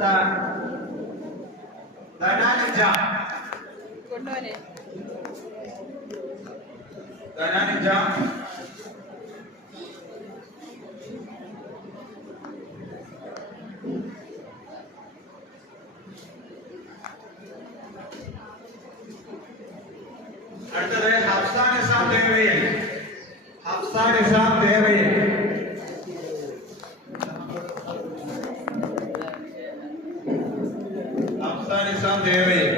അടുത്ത ധനാനുജ കൊണ്ടുപോനെ ധനാനുജ അടുത്തത് ഹഫ്സ നിസാം ദേവയിൽ ഹഫ്സ നിസാം ദേവയിൽ ഹഫ്സ നിസാം ദേവയിൽ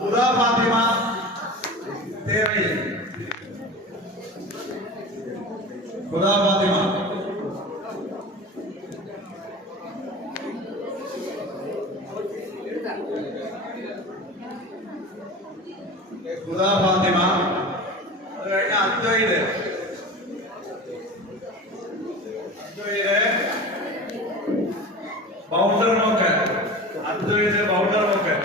ഉദാ ഫാത്തിമ ദേവയിൽ ഉദാ ഫാത്തിമ ഉദാ ഫാത്തിമ അത് കഴിഞ്ഞ അദ്വൈത് ബൗണ്ടർ നോക്ക് അദ്വൈത് ബൗണ്ടർ നോക്ക്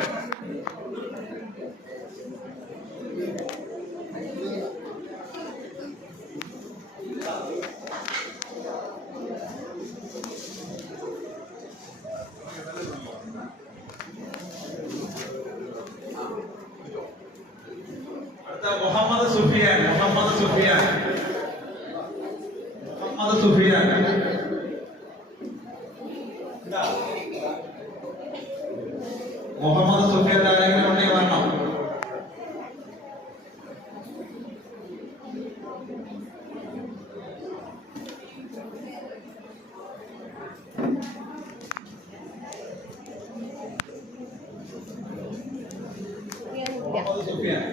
മുഹമ്മദ് സുഫിയാൻ മുഹമ്മദ് സുഫിയാൻ മുഹമ്മദ് സുഫിയാൻ മുഹമ്മദ് സുഫിയാൻ ആരെങ്കിലും ഉണ്ടെങ്കിൽ വരണം. മുഹമ്മദ് സുഫിയാൻ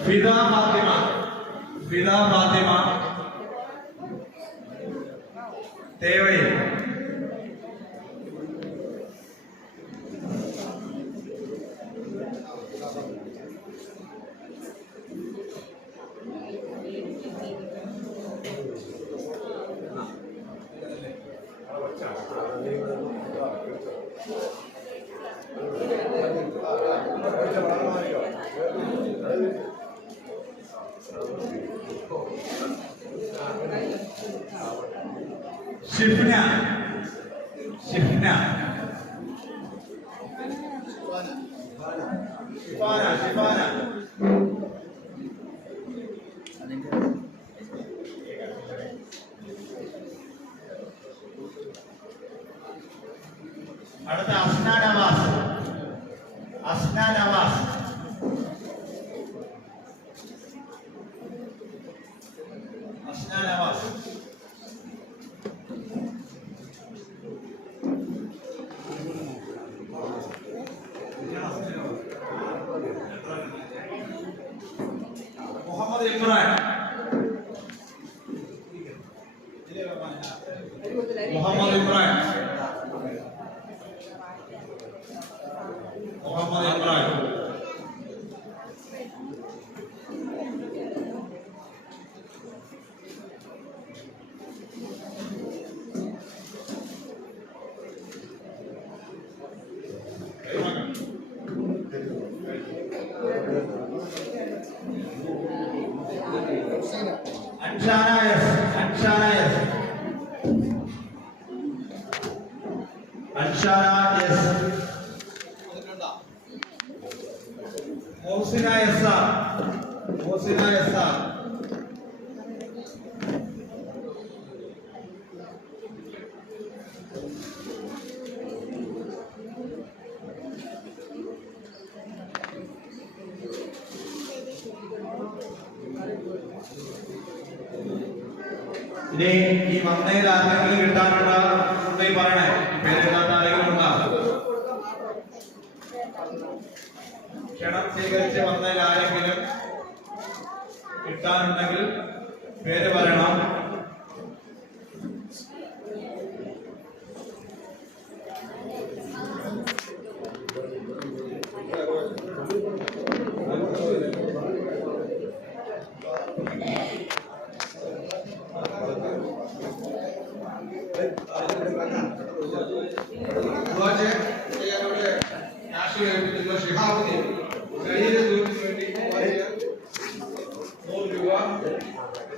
ഫിദാ ഫാത്തിമ ഫിദാ ഫാത്തിമ തേവയിൽ ഷിഫ്ന ഷിഫ്ന ഷിഫാന ഷിഫാന അടുത്ത Asna Nawas Asna Nawas Asna Nawas Muhammad Imran Muhammad Imran Muhammad Imran Anshana S Anshana S Anshana S Mosina S R Mosina S R ഇനി ഈ വന്നതിൽ ആരെങ്കിലും കിട്ടാനുള്ള ഉണ്ടെങ്കിൽ പറയണേ. പേരില്ലാത്ത ആരെങ്കിലും ഉണ്ടാകും. ക്ഷണം സ്വീകരിച്ച് വന്നതിൽ ആരെങ്കിലും കിട്ടാനുണ്ടെങ്കിൽ പേര് പറയണം. ഷിഹാബുദ്ദീൻ ശരീരത്തിന് വേണ്ടി 100 രൂപ,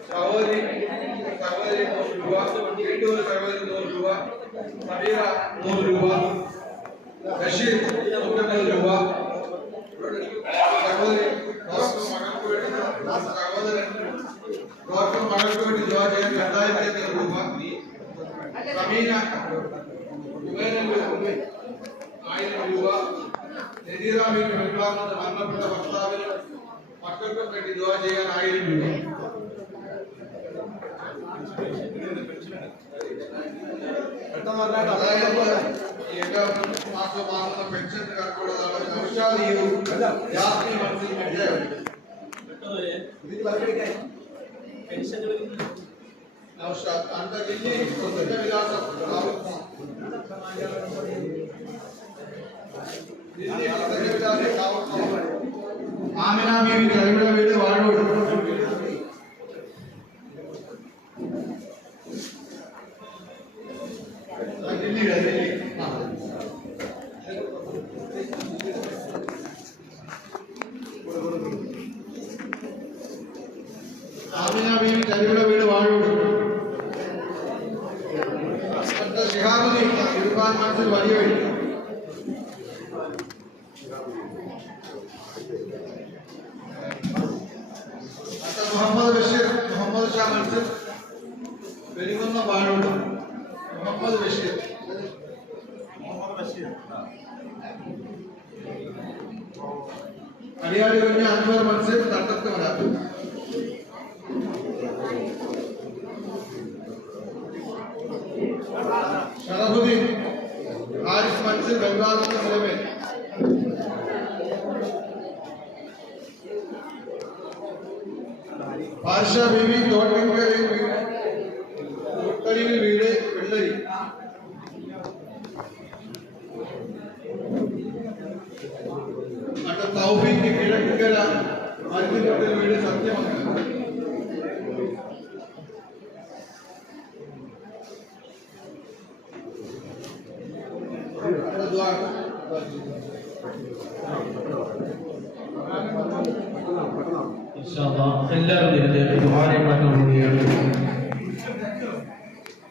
സഹോദരി 100 രൂപ, വീട്ടൂർ സഹോദരി 100 രൂപ, സബീറ 100 രൂപ, ബഷീർ 150 രൂപ, സഹോദരി ഡോക്ടർ മകൾക്ക് വേണ്ടി ദുആ ചെയ്യാൻ 2500 രൂപ, സമീന 1000 രൂപ, നദീറാമിന് വെള്ളാമെന്ന് മരണപ്പെട്ട ഭർത്താവിന് മക്കൾക്കും വേണ്ടി ദുആ ചെയ്യാൻ 1000 രൂപ. എല്ലാവർക്കും മാസം പെൻഷൻ കണക്കുള്ളതാണ്. ആമിന ബീവി കരിവിള വീട് വാഴോട്. ആമിന ബീവി കരിവിള വീട് വാഴോട്. ഷിഹാബുദ്ദീൻ ഇർഫാൻ മനസ്സിൽ വലിയ വീട്. മുഹമ്മദ് ബഷീർ മുഹമ്മദ് ഷാ മൻസൂർ പെരുകുന്ന വാഴോട്. മുഹമ്മദ് ബഷീർ അടിയാടി കുഞ്ഞ് അൻവർ മൻസൂർ തട്ടത്ത് മല. ഷറഫുദ്ദീൻ ഹാരിസ് മൻസൂർ ബംഗാളിന്റെ നിലമേൽ. ആർഷ ബീവി തോട്ടക്കരയിൽ വീട് വെള്ളരി. തൗഫീഖ് കിഴക്കര മരുന്നിൽ വീട് സത്യമംഗലം. എല്ലാവരും ദുആരേക്കാണ്.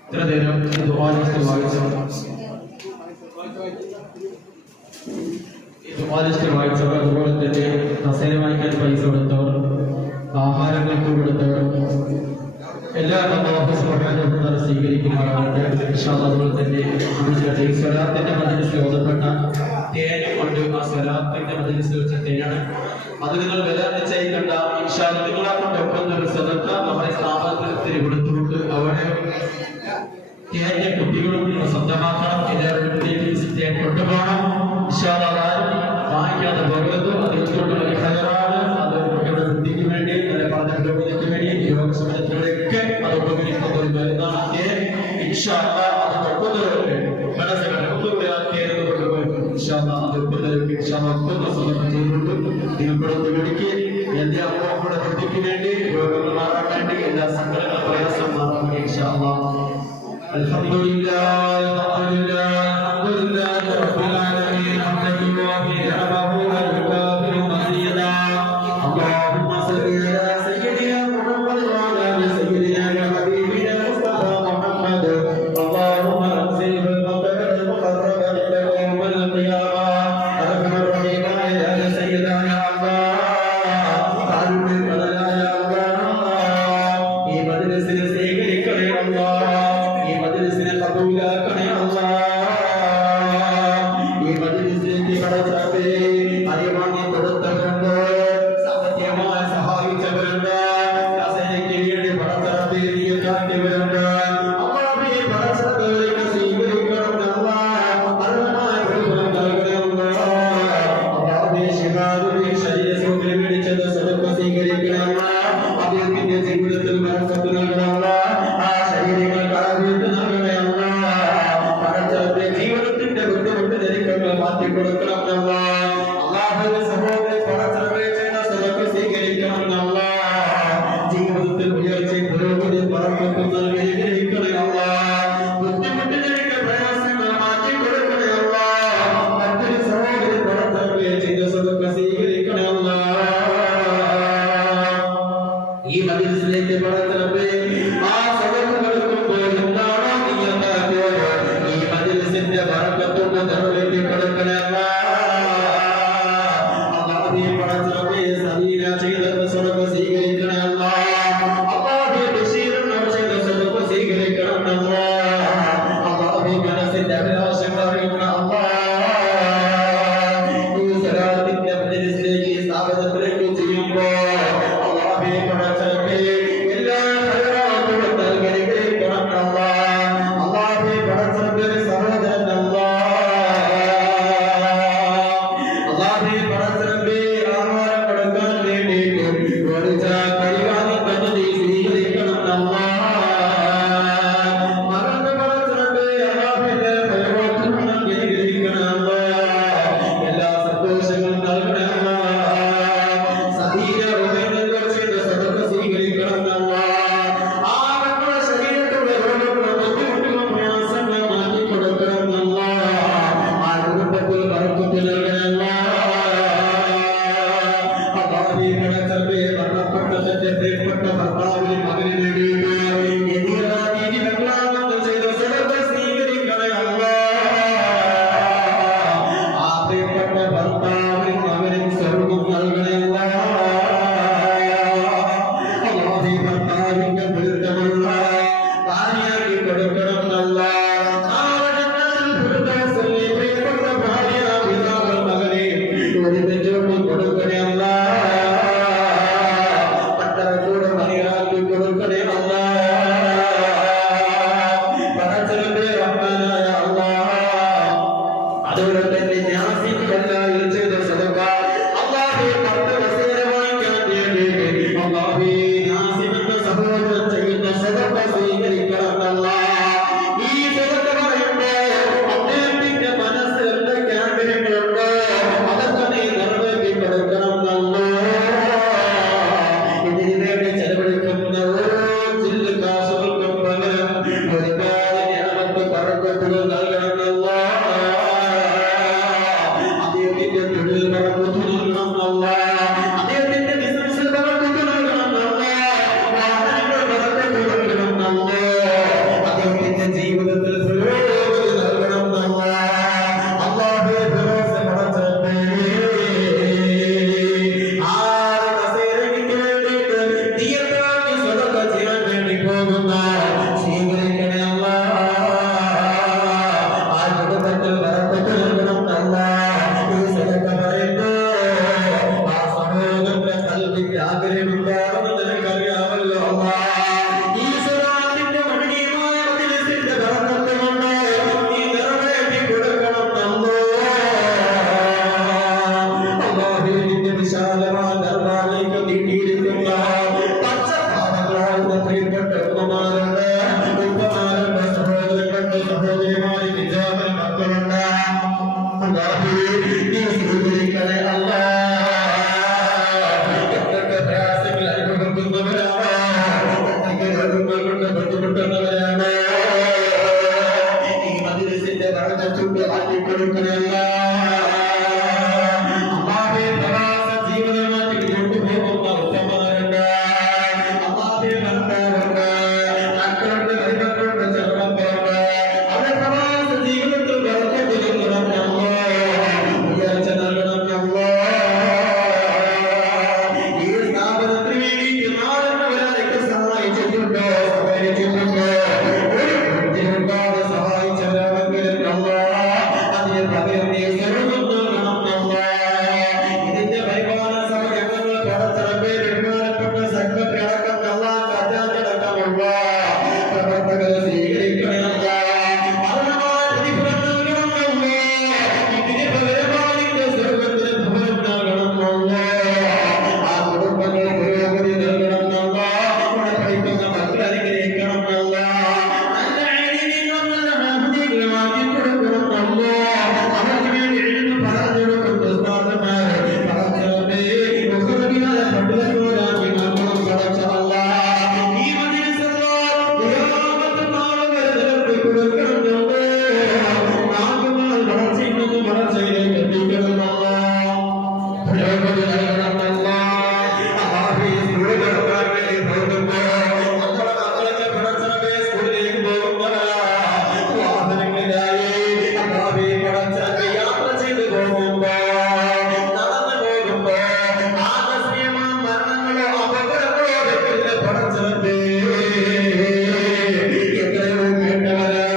ഇത്ര നേരം ദുആലിസ്റ്റ് വായിച്ചവർ, അതുപോലെ തന്നെ കസേര വാങ്ങിക്കാൻ പൈസ കൊടുത്തവർ, ആഹാരങ്ങൾക്ക് കൊടുത്തവർ എല്ലാം അല്ലാഹു സുബ്ഹാനഹു വ തആല സ്വീകരിക്കുമാറാകട്ടെ. ഇൻഷാഅല്ലാഹ് അതുപോലെ തന്നെ സ്വലാത്തിന്റെ മജ്‌ലിസിൽ ഓതപ്പെട്ട തേനും കൊണ്ട് ആ സ്വലാത്തിന്റെ മജ്‌ലിസിൽ വെച്ച തേനാണ്. അത് നിങ്ങൾ വില നിശ്ചയിക്കണ്ട. ഇൻഷാഅല്ലാഹ് നിങ്ങളെ കൊണ്ടൊപ്പം ഒരു സദഖ നമ്മുടെ സ്ഥാപനത്തിൽ കൊടുത്തുകൊണ്ട് അവിടെ തേന്റെ കുട്ടികളും സ്വന്തമാക്കണം. എല്ലാവരും തേൻ കൊണ്ടുപോകണം. ഇൻഷാഅല്ലാഹ് വാങ്ങിക്കാതെ പോകരുത്. അത് എന്തുകൊണ്ട് വലിയ ഹൈറാണ്. അത് കുട്ടികളുടെ വൃത്തിക്ക് വേണ്ടി, നല്ല പഠന പുരോഗതിക്ക് വേണ്ടി, യോഗസമയത്തിലൊക്കെ അത് ഉപകരിക്കുന്ന ഒരു മരുന്നാണ് തേൻ. ഇൻഷാഅല്ലാഹ് അത് കൊണ്ടുവരട്ടെ. മനസ്സിലാക്കുക ഇൻഷാഅല്ലാഹ് അത് കൊണ്ടുവരട്ടെ. ഇൻഷാഅല്ലാഹ് സദഖ ചെയ്തുകൊണ്ട് നിങ്ങളുടെ വീടിക്ക് എന്റെ അമ്മയുടെ വൃത്തിക്ക് വേണ്ടി, രോഗങ്ങൾ മാറാൻ വേണ്ടി, എല്ലാ സങ്കടങ്ങളും പ്രയാസം മാറാൻ വേണ്ടി ഇൻഷാഅല്ലാഹ്. അൽഹംദുലില്ലാഹ് അൽഹംദുലില്ലാഹ് റബ്ബിൽ ആലമീൻ. ഹംദൻ യുവാഫി നിഅമഹു വയുകാഫി മസീദാ. അല്ലാഹുമ്മ സല്ലി അലാ സയ്യിദിനാ മുഹമ്മദ് വഅലാ ആലി സയ്യിദിനാ ഹബീബിനാ മുസ്തഫ മുഹമ്മദ്. അല്ലാഹുമ്മ റബ്ബിൽ മഖാമിൽ മുഖറബ ഇല യൗമിൽ ഖിയാമ. അർഹമർ റഹീമായ യാ സയ്യിദാ യാ അല്ലാഹ്. കാരുണ്യ കടലായ അല്ലാഹ്, ഈ മജ്‌ലിസിനെ സ്വീകരിക്കണേ അല്ലാഹ്. ഈ മജ്‌ലിസിനെ കബൂലാക്കണേ അല്ലാഹ്. ഈ മജ്‌ലിസിലേക്ക് കടച്ചവരെ അറിവാങ്ങി കൊടുത്തവരുണ്ട്, സാമ്പത്തികമായി സഹായിച്ചവരുണ്ട്, കസേരയ്ക്ക് വേണ്ടി പടച്ചറപ്പിൽ നീക്കാക്കിയവരുണ്ട്. അല്ലാഹ് ഈ പടച്ചറപ്പിലേക്ക് സ്വീകരിക്കണം അല്ലാഹ്. അർഹമായ പ്രതിഫലം നൽകണേ അല്ലാഹ്. അല്ലാഹ് ശിഹാബുദ്ദീൻ ശരീരസൗഖ്യം മേടിച്ചത് സദഖ സ്വീകരിക്കണേ അല്ലാഹ്. അദ്ദേഹത്തിന്റെ ജീവിതത്തിൽ ബറക്കത്ത് നൽകണേ അല്ലാഹ്. ആ ശരീരങ്ങൾക്ക് ആരോഗ്യം നൽകണേ അല്ലാഹ്. മനസ്സിന്റെ അഭിലാഷങ്ങൾ അറിയുന്ന ഈ സ്വലാത്തിന്റെ മജ്‌ലിസിലേക്ക് സ്വാഗതത്തിലേക്ക് ചെയ്യുമ്പോ അല്ലാഹുവേ പടച്ചവനേ എല്ലാ ഹൈറാത്തുകളും നൽകി അനുഗ്രഹിക്കണം അല്ലാഹുവേ പടച്ചവനേ സഹോദരൻ അല്ലാഹുവേ പടച്ചവനേ ആഹാരം കൊടുക്കാൻ വേണ്ടിയിട്ട് ഒരു പരിപാടി തന്നെ നീ സ്വീകരിക്കണം മകന്റെ പടച്ചവനേ അല്ലാഹുവിന്റെ പരിവർത്തനം നൽകി അനുഗ്രഹിക്കണം എല്ലാ സന്തോഷങ്ങളും നൽകണം ശരീരവുമായി ചെയ്ത സദഖ സ്വീകരിക്കണം ആ നമ്മുടെ ശരീരത്തിലെ രോഗങ്ങളും ബുദ്ധിമുട്ടുകളും പ്രയാസങ്ങളും മാറ്റി കൊടുക്കണം ആ കുടുംബത്തിൽ ബർക്കത്ത് നൽകണം അല്ലാഹുവേ പടച്ചവനേ മരണപ്പെട്ട തന്റെ പ്രിയപ്പെട്ട ഭർത്താവിന് മകന് വേണ്ടിയിട്ട് എതിരായി വെള്ളാമെന്ന് ചെയ്ത സദഖ സ്വീകരിക്കണം ആ പ്രിയപ്പെട്ട ഭർത്താവിന് മകനും സ്വർഗ്ഗം നൽകണം അല്ലാഹുവേ ഭർത്താവിന്റെ വിരുദ്ധമുള്ള ഭാര്യയാക്കി കൊടുക്കണം പ്രിയപ്പെട്ട ഭാര്യ പിതാവ് മകനെ ഒരുമിച്ച് കൊടുക്കണേ പട്ടണക്കൂടെ മണിയാക്കി കൊടുക്കണേ പടച്ചവന്റെ റഹ്മാനായ അതുപോലെ തന്നെ ന്യാസിക്കല്ലായിൽ ചെയ്ത സദഖ അല്ലാഹുവേ പത്ത് വസീല വാങ്ങിക്കാൻ വേണ്ടി അല്ലാഹുവേ ന്യാസിന്റെ സഹോദരൻ ചെയ്യുന്ന സദഖ സ്വീകരിക്കണം ഈ സദഖ പറയുമ്പോൾ അദ്ദേഹത്തിന്റെ മനസ്സിൽ എന്തൊക്കെ ആഗ്രഹങ്ങളുണ്ടോ അതൊക്കെ നീ നിറവേറ്റി കൊടുക്കണം ഇതിനു വേണ്ടി ചെലവഴിക്കുന്ന ഓരോ ചില്ല് കാശുകൾക്കും പകരം ഒരുപാട് ഞാനത്ത് പറക്കത്തുകൾ നൽകണം അദ്ദേഹത്തിന്റെ തൊഴിൽ പറക്കത്ത് നൽകണം അദ്ദേഹത്തിന്റെ ബിസിനസ്സിൽ പറക്കത്ത് നൽകണം വാഹനങ്ങൾ പറക്കത്ത് നൽകണം അദ്ദേഹത്തിന്റെ ജീവിതത്തിൽ പുരോഗതി നൽകണം അല്ലാഹുവേ ഫിറോസ് പടച്ചവനേ ആ കസേരയ്ക്ക് വേണ്ടിയിട്ട് നിയത്താക്കി സദഖ ചെയ്യാൻ വേണ്ടി പോകുന്ന സ്വീകരിക്കണേ ആ കുടുംബത്തിൽ ബർക്കത്ത് നൽകണം ഈ സദഖ പറയുമ്പോൾ ആ സഹോദരന്റെ കൽവിന്റെ ആഗ്രഹം എന്താണെന്ന് നിനക്കറിയാമല്ലോ ഈ സ്വലാത്തിന്റെ മഹനീയമായ മജ്‌ലിസിന്റെ ബർക്കത്ത് കൊണ്ട് നീ നിറവേറ്റി കൊടുക്കണം അല്ലാഹുവിന്റെ വിശാലമായ ദർബാറിലേക്ക് നീട്ടിയിരിക്കുന്ന പച്ചപ്പാടങ്ങളാകുന്ന പ്രിയപ്പെട്ട ഉമ്മമാരുണ്ട് ഉപ്പമാരുണ്ട് സഹോദരങ്ങളുണ്ട് സഹോദരിമാര് വിദ്യാപന മക്കളുണ്ട് അല്ലാഹുവേ നീ സ്വീകരിക്കണേ എന്തൊക്കെ പ്രയാസങ്ങൾ അനുഭവിക്കുന്നവരാണ് എന്തൊക്കെ രോഗങ്ങൾ കൊണ്ട് ബുദ്ധിമുട്ടുന്നവരാണ് ഈ മജ്‌ലിസിന്റെ ബർക്കത്തുകൊണ്ട് മാറ്റിക്കൊടുക്കണേ അല്ലാഹുവേ പ്രവാസ ജീവിതം മാറ്റി കൊണ്ടുപോകുന്ന ഉപ്പമാരുണ്ട് അല്ലാഹുവേ ഭർത്താവുണ്ട് മക്കളുണ്ട് മരുമക്കളുണ്ട് ചെറുമക്കളുണ്ട് അവരുടെ പ്രവാസ ജീവിതത്തിൽ ബർക്കത്ത് നൽകണം ഉയർച്ച നൽകണം ഈ സ്ഥാപനത്തിന് വേണ്ടിയിട്ട് നാളെ വരാനൊക്കെ സഹായിച്ചിട്ടുണ്ടോ സഹകരിച്ചിട്ടുണ്ടോ ഒരു ബുദ്ധിമുട്ടാതെ സഹായിച്ചവരാണെങ്കിലും അതിന് പകരം നീ സ്വർഗ്ഗം നൽകണം ഇതിന്റെ പരിപാലന സമയങ്ങൾ പടച്ചറബേ ബഹുമാനപ്പെട്ട സെക്രട്ടറി അടക്കം ഖജാനടക്കമുള്ള പ്രവർത്തകരെ സ്വീകരിക്കണം അർഹമായ പ്രതിഫലം നൽകണം ഇതിന് പകരമായി സ്വർഗ്ഗത്തിന് ഭവനം നൽകണം ആ കുടുംബങ്ങൾ പുരോഗതി നൽകണം അവിടെ പഠിക്കുന്ന മക്കളെ അനുഗ്രഹിക്കണം നല്ല ഐഡിയകളും നല്ല ഹാഫിദുകളെ മാറ്റി കൊടുക്കണം അവർക്ക് വേണ്ടി എഴുതി പറഞ്ഞു കൊടുക്കുന്ന ഉസ്താദുമാരെ പടച്ചവനേ ബഹുമാനിയായ പണ്ഡിതന്മാരാക്കി മക്കളും പടച്ചവല്ല ഈ മജ്‌ലിസിലോ ഖിയാമത്ത് നാൾ വരെ നിലനിർത്തി കൊടുക്കണം നാകുമാർ വളർച്ചയിൽ വളർച്ചയിലേക്ക് എത്തിക്കണം പുരോഗതി നൽകണം അല്ലാഹുവേ സ്കൂളിൽ നടക്കാൻ വേണ്ടി പോകുമ്പോൾ നമ്മുടെ മക്കളൊക്കെ പടച്ചവനേ സ്കൂളിലേക്ക് പോകുമ്പോഴാ വാഹനങ്ങളിലായി അല്ലാഹുവേ പടച്ചവനേ യാത്ര ചെയ്തു പോകുമ്പോൾ നടന്നു പോകുമ്പോൾ ആകസ്മികമായ മരണങ്ങളോ അപകടങ്ങളോ വരുന്ന പടച്ചവനേ എത്രയോ കേട്ടവരാണ്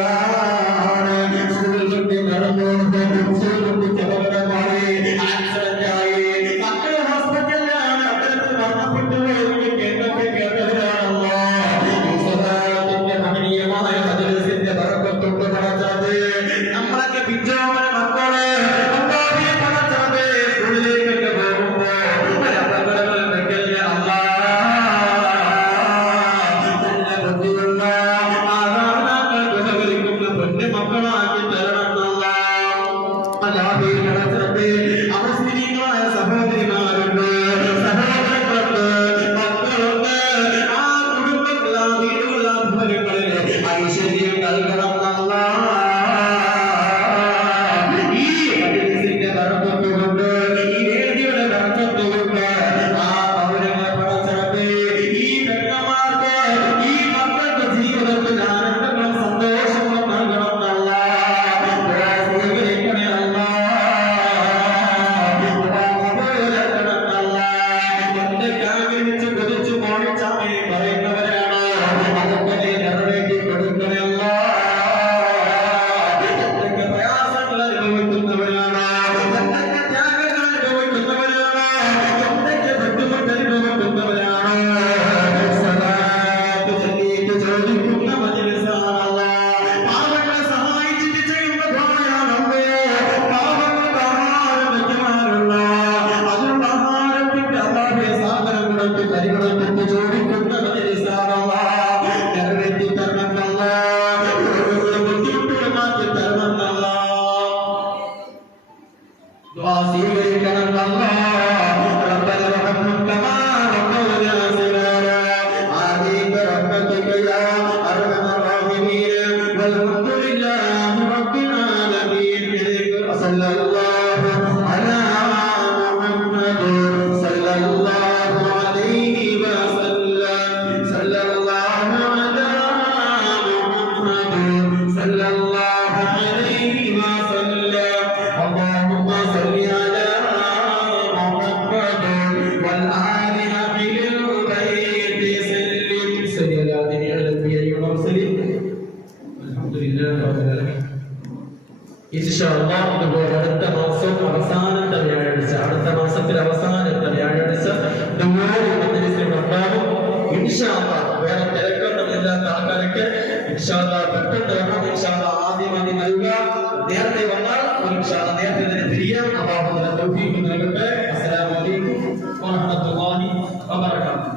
والحمد لله رب العالمين صلى الله على محمد صلى الله عليه وسلم صلى الله على محمد صلى الله عليه وسلم اللهم صل على محمد والآل أهل البيت سلم صلى على جميع الأنبياء والمرسلين الحمد لله رب العالمين ഇൻഷാഅല്ലാഹ് ഇതുപോലെ അടുത്ത മാസം അവസാനത്തെ വ്യാഴാഴ്ച അടുത്ത മാസത്തിൽ അവസാനത്തെ വ്യാഴാഴ്ച ഉണ്ടാകും ഇൻഷാഅല്ലാഹ് വേറെ തിരക്കൊന്നുമില്ലാത്ത ആൾക്കാരൊക്കെ ഇൻഷാഅല്ലാഹ് പെട്ടെന്ന് വരണം ഇൻഷാഅല്ലാഹ് ആദ്യം നൽകുക നേരത്തെ വന്നാൽ ഇൻഷാഅല്ലാഹ് നേരത്തെ തന്നെ തിരിയാം അല്ലാഹു തആല തൗഫീഖ് നൽകട്ടെ അസ്സലാമു അലൈക്കും വറഹ്മത്തുള്ളാഹി വബറകാതുഹു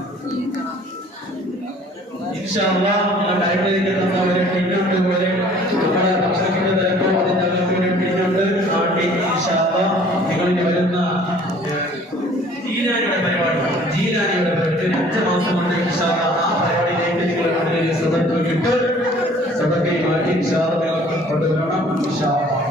ഇൻഷാഅല്ലാഹ് നമ്മുടെ ലൈബ്രറിയിൽ തന്ന ഒരു ടിക്കറ്റ് പോലെ നമ്മുടെ ഭക്ഷണത്തിന്റെ തിരക്കോ അതിന്റെ ടിക്കറ്റ് നാട്ടി ഇൻഷാഅല്ലാഹ് നിങ്ങളിൽ വരുന്ന ജീലാനിയുടെ പരിപാടി 5 മാസം കൊണ്ട് ഇൻഷാഅല്ലാഹ് ആ പരിപാടിയിലേക്ക് നിങ്ങൾ അതിൽ സദർക്കിട്ട് സദർക്കയെ മാറ്റി ഇൻഷാഅല്ലാഹ് നിങ്ങൾക്ക് കൊണ്ടുവരണം ഇൻഷാഅല്ലാഹ്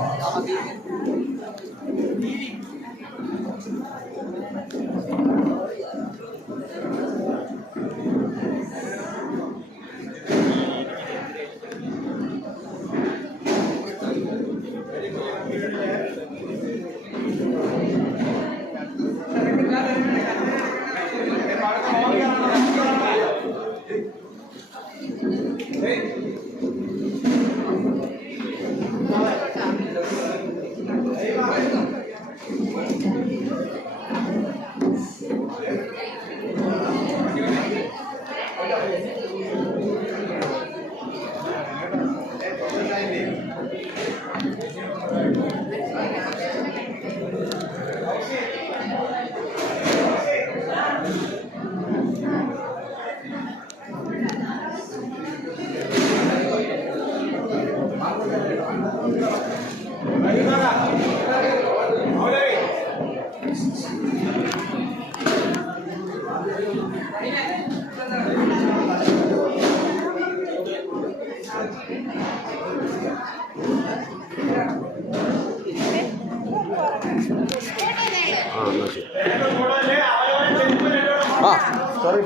ആ